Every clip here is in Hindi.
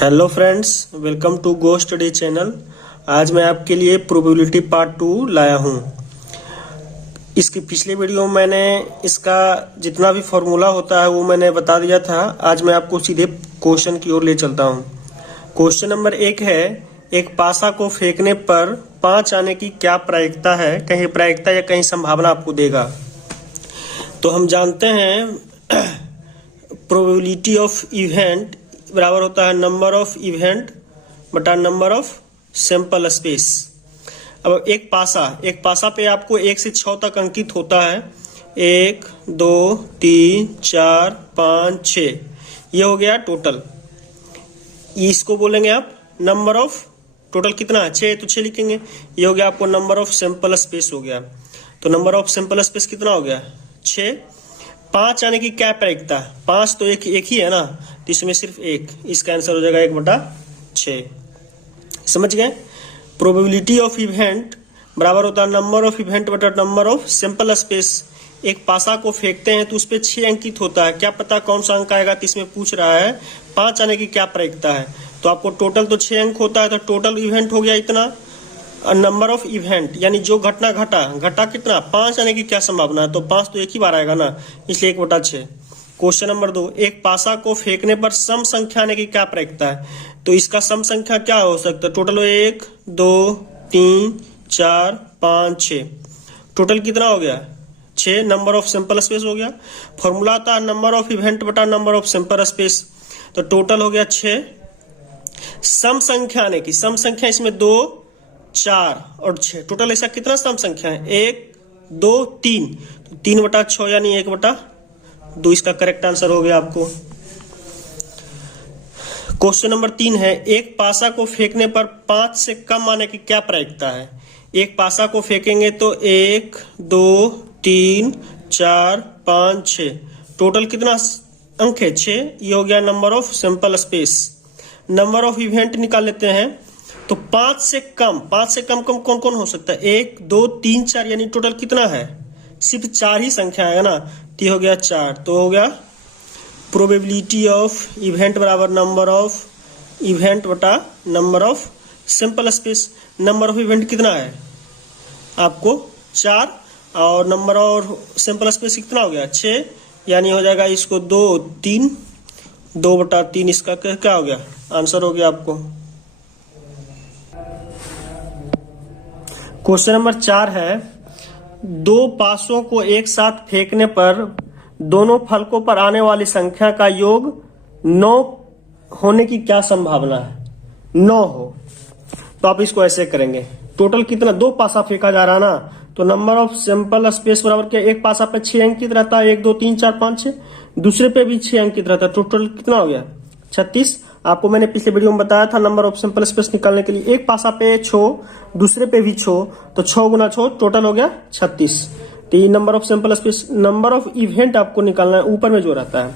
Hello friends, welcome to Go Study channel. आज मैं आपके लिए प्रोबेबिलिटी पार्ट 2 लाया हूं। इसकी पिछले वीडियो में मैंने इसका जितना भी फॉर्मूला होता है वो मैंने बता दिया था। आज मैं आपको सीधे क्वेश्चन की ओर ले चलता हूं। क्वेश्चन नंबर 1 है, एक पासा को फेंकने पर 5 आने की क्या प्रायिकता है। कहीं प्रायिकता या कहीं संभावना आपको देगा। तो हम जानते हैं प्रोबेबिलिटी ऑफ इवेंट बराबर होता है नंबर ऑफ इवेंट बटा नंबर ऑफ सैंपल स्पेस। अब एक पासा पे आपको 1 से 6 तक अंकित होता है। 1 2 3 4 5 6 ये हो गया टोटल। इसको बोलेंगे आप नंबर ऑफ टोटल कितना है 6, तो 6 लिखेंगे। ये हो गया आपको नंबर ऑफ सैंपल स्पेस हो गया। तो नंबर ऑफ सैंपल स्पेस कितना हो गया 6। 5 आने की क्या प्रायिकता, 5 तो एक ही है ना, तो इसमें सिर्फ 1, इसका आंसर हो जाएगा 1/6। समझ गए। प्रोबेबिलिटी ऑफ इवेंट बराबर होता है नंबर ऑफ इवेंट बटा नंबर ऑफ सैंपल स्पेस। एक पासा को फेंकते हैं तो उस पर 6 अंकित होता है। क्या पता कौन सा अंक आएगा, तो इसमें पूछ रहा है 5 आने की क्या प्रायिकता है। तो आपको टोटल तो 6 अंक होता है, तो टोटल इवेंट हो गया इतना। नंबर ऑफ इवेंट यानी जो घटना घटा कितना 5 आने की क्या संभावना है, तो 5 तो एक ही बार आएगा ना, इसलिए 1/6। क्वेश्चन नंबर 2, एक पासा को फेंकने पर सम संख्या आने की क्या प्रायिकता है। तो इसका सम संख्या क्या हो सकता है, टोटल 1 2 3 4 5 6, टोटल कितना हो गया 6। नंबर ऑफ सैंपल स्पेस हो गया। फॉर्मूला आता है नंबर ऑफ इवेंट बटा नंबर ऑफ सैंपल स्पेस। तो टोटल हो गया 6। सम संख्या आने की, सम संख्या इसमें 2 4 और 6, टोटल ऐसा कितना सम संख्या है 1 2 3, तो 3/6 यानी 1/2 इसका करेक्ट आंसर हो गया आपको। क्वेश्चन नंबर 3 है, एक पासा को फेंकने पर 5 से कम आने की क्या प्रायिकता है। एक पासा को फेंकेंगे तो 1 2 3 4 5 6, टोटल कितना अंक है 6। ये हो गया number of sample space. Number of event निकाल लेते हैं। तो 5 से कम कौन कौन हो सकता है 1 2 3 4, यानी टोटल कितना है सिर्फ 4 ही संख्या है ना, तो हो गया 4। तो हो गया प्रोबेबिलिटी ऑफ इवेंट बराबर नंबर ऑफ इवेंट बटा number of sample space. Number of event कितना है आपको 4, और नंबर ऑफ सैंपल स्पेस कितना हो गया 6, यानी हो जाएगा इसको 2 3, 2/3 इसका क्या हो गया आंसर हो गया आपको। क्वेश्चन नंबर 4 है, दो पासों को एक साथ फेंकने पर दोनों फलकों पर आने वाली संख्या का योग 9 होने की क्या संभावना है। 9 हो तो आप इसको ऐसे करेंगे, टोटल कितना 2 पासा फेंका जा रहा है ना, तो नंबर ऑफ सैंपल स्पेस बराबर क्या, एक पासा पे 6 अंकित रहता है 1 2 3 4 5 6, दूसरे पे भी 6 अंकित रहता है, टोटल कितना हो गया 36। आपको मैंने पिछले वीडियो में बताया था नंबर ऑफ सैंपल स्पेस निकालने के लिए एक पासा पे 6 दूसरे पे भी 6, तो 6 गुना 6 टोटल हो गया 36। तो ये number of sample space. Number of event आपको निकालना है, ऊपर में जो रहता है।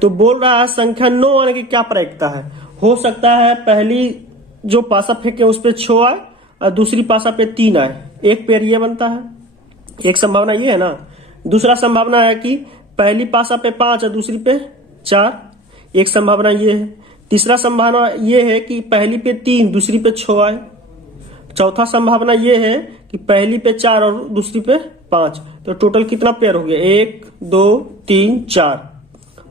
तो बोल रहा है संख्या 9 आने की क्या प्रायिकता है। हो सकता है पहली जो पासा फेंके उस पे 6 आए और दूसरी पासा पे 3 आए, एक पेयर ये बनता है, एक संभावना ये है ना। दूसरा संभावना है कि पहली पासा पे 5 और दूसरी पे 4, एक संभावना ये है। तीसरा संभावना ये है कि पहली पे 3 दूसरी पे 6 आए। चौथा संभावना ये है कि पहली पे 4 और दूसरी पे 5, तो टोटल कितना पेयर हो गया 1 2 3 4,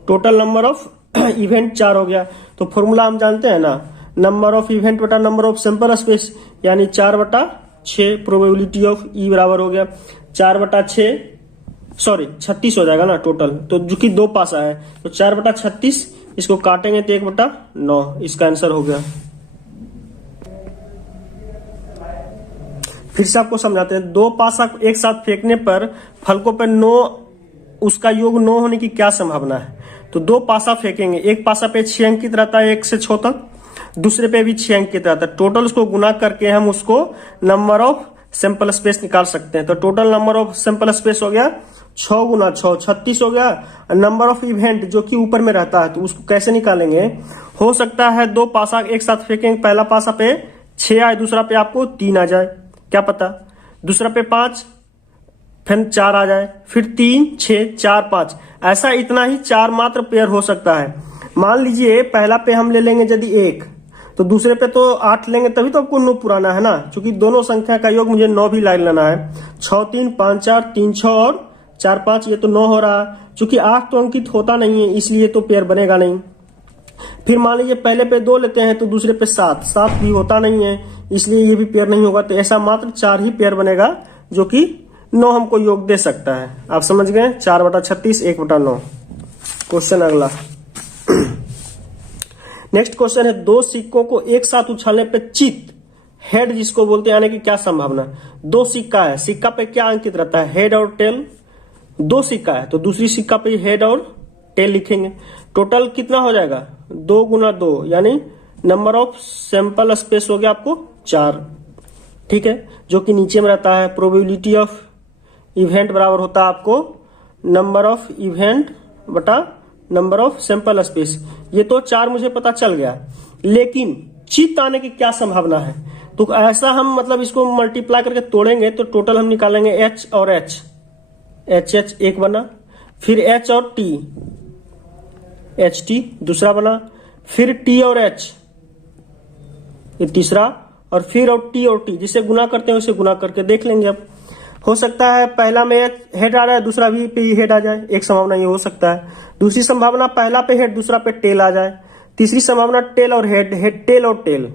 टोटल नंबर ऑफ इवेंट 4 हो गया। तो फॉर्मूला हम जानते हैं ना, नंबर ऑफ इवेंट बटा नंबर ऑफ सैंपल स्पेस, यानी 4/6। प्रोबेबिलिटी ऑफ ई बराबर हो गया 4/6, सॉरी 36 हो जाएगा ना टोटल, तो जो कि 2 पासा है तो 4/36, इसको काटेंगे तो 1/9 इसका आंसर हो गया। फिर से आपको समझाते हैं, 2 पासा एक साथ फेंकने पर फलकों पर 9 उसका योग 9 होने की क्या संभावना है। तो 2 पासा फेंकेंगे, एक पासा पे 6 अंकित रहता है 1 से 6 तक, दूसरे पे भी 6 अंकित रहता है, टोटल उसको गुना करके हम उसको नंबर ऑफ सैंपल स्पेस निकाल सकते हैं। तो total number of sample space हो गया 6 गुना 6 36 हो गया। नंबर ऑफ इवेंट जो कि ऊपर में रहता है, तो उसको कैसे निकालेंगे। हो सकता है 2 पासा एक साथ फेंकेंगे, पहला पासा पे 6 आए, दूसरा पे आपको 3 आ जाए, क्या पता, दूसरा पे 5, फिर 4 आ जाए, फिर 3 6 4 5, ऐसा इतना ही 4 मात्र पेयर हो सकता है। मान लीजिए पहला पे हम ले लेंगे यदि 1, तो दूसरे पे तो 8 लेंगे तभी तो आपको 9 पुराना है ना, क्योंकि दोनों संख्या का योग मुझे 9 भी लेना है। 6 3 5 4 3 6 और 4 5, ये तो 9 हो रहा है। चूंकि 8 तो अंकित होता नहीं है इसलिए तो पेयर बनेगा नहीं। फिर मान लीजिए पहले पे 2 लेते हैं तो दूसरे पे 7 भी होता नहीं है, इसलिए ये भी पेयर नहीं होगा। तो ऐसा मात्र 4 ही पेयर बनेगा जो कि 9 हमको योग दे सकता है। आप समझ गए, 4/36 1/9। क्वेश्चन अगला। नेक्स्ट क्वेश्चन है, 2 सिक्कों को एक साथ उछालने पे चित, हेड जिसको बोलते हैं, आने की क्या संभावना। 2 सिक्का है, सिक्का पे क्या अंकित रहता है, हेड और टेल। 2 सिक्का है तो दूसरी सिक्का पे हेड और टेल लिखेंगे। टोटल कितना हो जाएगा, 2 गुना 2, यानी नंबर ऑफ सैंपल स्पेस हो गया आपको 4। ठीक है, जो कि नीचे में रहता है। प्रोबेबिलिटी ऑफ इवेंट बराबर होता है आपको नंबर ऑफ इवेंट बटा नंबर ऑफ सैंपल स्पेस। ये तो 4 मुझे पता चल गया, लेकिन चित आने की क्या संभावना है। तो ऐसा हम मतलब इसको मल्टीप्लाई करके तोड़ेंगे तो टोटल हम निकालेंगे एच और एच, एच एच एक बना, फिर एच और टी, एच टी दूसरा बना, फिर टी और एच ये तीसरा, और फिर और टी, जिसे गुना करते हैं उसे गुना करके देख लेंगे। अब हो सकता है पहला में हेड आ रहा है, दूसरा भी पे हेड आ जाए, एक संभावना ये हो सकता है। दूसरी संभावना पहला पे हेड दूसरा पे टेल आ जाए। तीसरी संभावना टेल और हेड, हेड टेल और टेल।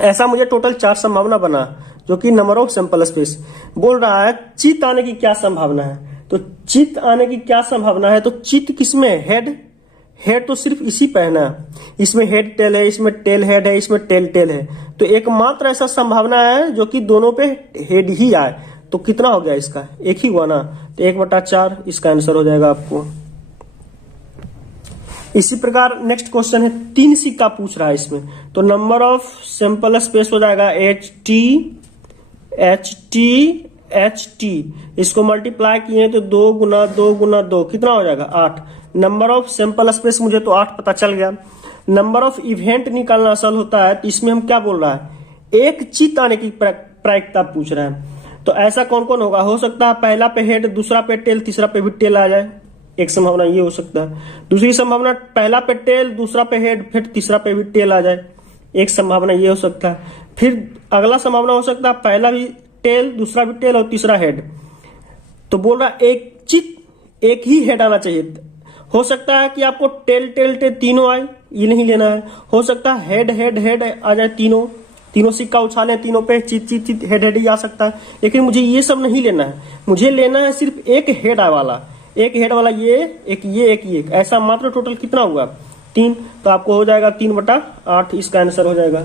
ऐसा मुझे टोटल 4 संभावना बना, जो कि नंबर ऑफ सैंपल स्पेस। बोल रहा है चित आने की क्या संभावना है, तो चित आने की क्या संभावना है, तो चित किसमें, हेड तो सिर्फ इसी पे है ना, इसमें हेड टेल है, इसमें टेल हेड है, इसमें टेल टेल है। तो एकमात्र ऐसा संभावना है जो कि दोनों पे हेड ही आए। तो कितना हो गया इसका, एक ही हुआ ना, तो 1/4 इसका आंसर हो जाएगा आपको। इसी प्रकार नेक्स्ट क्वेश्चन है, 3 सिक्का पूछ रहा है इसमें, तो नंबर ऑफ सैंपल स्पेस हो जाएगा एच टी। इसको मल्टीप्लाई किए तो 2 गुना 2 गुना 2 कितना हो जाएगा 8। नंबर ऑफ सैंपल स्पेस मुझे तो 8 पता चल गया। नंबर ऑफ इवेंट निकालना असल होता है, तो इसमें हम क्या बोल रहा है, एक चित आने की प्रायिकता पूछ रहा है। तो ऐसा कौन कौन होगा, हो सकता है पहला पे हेड दूसरा पे टेल तीसरा पे भी टेल आ जाए, एक संभावना ये हो सकता है। दूसरी संभावना पहला पे टेल दूसरा पे हेड फिर तीसरा पे भी टेल आ जाए, एक संभावना ये हो सकता है। फिर अगला संभावना हो सकता है पहला भी टेल दूसरा भी टेल और तीसरा हेड। तो बोल रहा एक चित एक ही हेड आना चाहिए। हो सकता है कि आपको टेल टेल टेल तीनों आए, ये नहीं लेना है। हो सकता है हेड हेड हेड आ जाए, तीनों सिक्का उछाले तीनों पे चित चित चित हेड हेड ही आ सकता है। लेकिन मुझे ये सब नहीं लेना है, मुझे लेना है सिर्फ एक हेड वाला, एक हेड वाला, ये एक, ऐसा मात्र। टोटल कितना हुआ 3, तो आपको हो जाएगा 3/8 इसका आंसर हो जाएगा।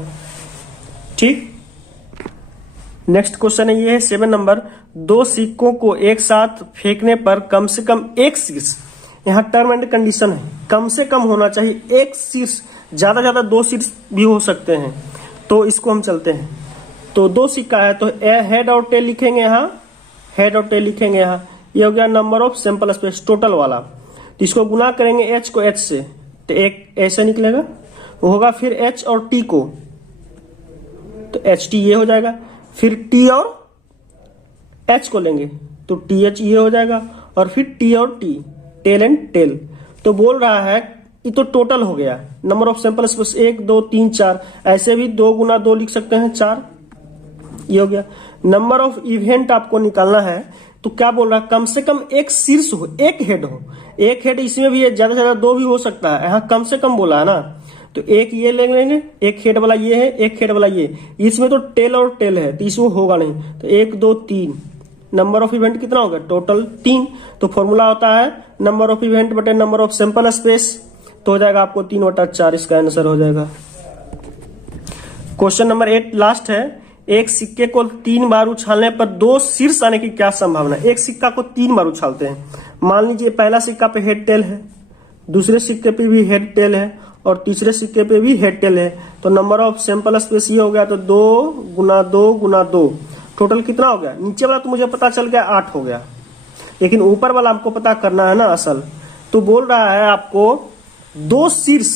ठीक, नेक्स्ट क्वेश्चन है, ये है 7 नंबर, 2 सिक्कों को एक साथ फेंकने पर कम से कम एक शीर्ष, यहाँ टर्म एंड कंडीशन है, कम से कम होना चाहिए एक शीर्ष, ज्यादा 2 शीर्ष भी हो सकते हैं। तो इसको हम चलते हैं, तो 2 सिक्का है तो हेड और टेल लिखेंगे यहाँ, हेड और टेल लिखेंगे यहाँ। ये हो गया number of sample space total वाला। तो इसको गुना करेंगे एच को एच से, तो एक ऐसे निकलेगा, वो होगा फिर एच और टी को, तो एच टी ये हो जाएगा। फिर टी और एच को लेंगे तो टी एच ये हो जाएगा, और फिर टी और टी, टेल एंड टेल। तो बोल रहा है ये तो टोटल हो गया नंबर ऑफ सैंपल स्पेस 1 2 3 4, ऐसे भी 2 गुना 2 लिख सकते हैं 4, ये हो गया। नंबर ऑफ इवेंट आपको निकालना है, तो क्या बोल रहा है, कम से कम एक शीर्ष हो, एक हेड हो। एक हेड इसमें भी ज्यादा से ज्यादा 2 भी हो सकता है, यहाँ कम से कम बोला है ना, तो एक ये ले लेंगे, एक हेड वाला ये है, एक हेड वाला ये, इसमें तो टेल और टेल है तो इसमें होगा नहीं, तो 1 2 3, नंबर ऑफ इवेंट कितना होगा टोटल 3। तो फॉर्मूला होता है नंबर ऑफ इवेंट बटे नंबर ऑफ सैंपल स्पेस, तो हो जाएगा आपको 3/4 इसका आंसर हो जाएगा। क्वेश्चन नंबर 8 लास्ट है, एक सिक्के को 3 बार उछालने पर 2 शीर्ष आने की क्या संभावना। एक सिक्का को 3 बार उछालते हैं, मान लीजिए पहला सिक्का पे हेड टेल है, दूसरे सिक्के पे भी हेड टेल है, और तीसरे सिक्के पे भी हेड टेल है। तो नंबर ऑफ सैंपल स्पेस ये हो गया, तो 2 गुना 2 गुना 2, टोटल कितना हो गया। नीचे वाला तो मुझे पता चल गया 8 हो गया, लेकिन ऊपर वाला हमको पता करना है ना असल। तो बोल रहा है आपको 2 शीर्ष,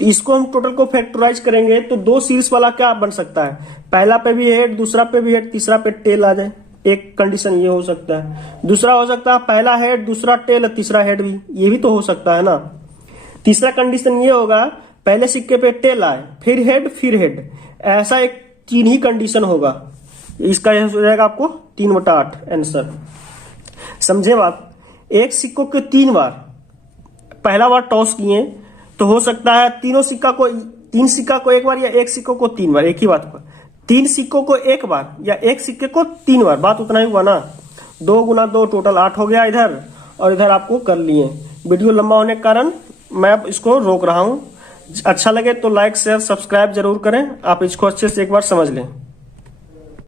इसको हम टोटल को फैक्टराइज करेंगे तो 2 शीर्ष वाला क्या बन सकता है, पहला पे भी हेड दूसरा पे भी हेड तीसरा पे टेल आ जाए, एक कंडीशन ये हो सकता है। दूसरा हो सकता है पहला हेड दूसरा टेल तीसरा हेड भी, ये भी तो हो सकता है ना। तीसरा कंडीशन ये होगा, पहले सिक्के पे टेल आए, फिर हेड, ऐसा एक 3 ही कंडीशन होगा। इसका यह हो जाएगा आपको 3/8 आंसर। समझे बात? एक सिक्कों के 3 बार, पहला बार टॉस किए तो हो सकता है तीन सिक्का को एक बार, या एक सिक्कों को 3 बार, एक ही बात हुआ। 3 सिक्कों को एक बार या एक सिक्के को 3 बार, बात उतना ही हुआ ना। 2 × 2 टोटल 8 हो गया इधर, और इधर आपको कर लिए। वीडियो लंबा होने के कारण मैं अब इसको रोक रहा हूं। अच्छा लगे तो लाइक शेयर सब्सक्राइब जरूर करें। आप इसको अच्छे से एक बार समझ लें।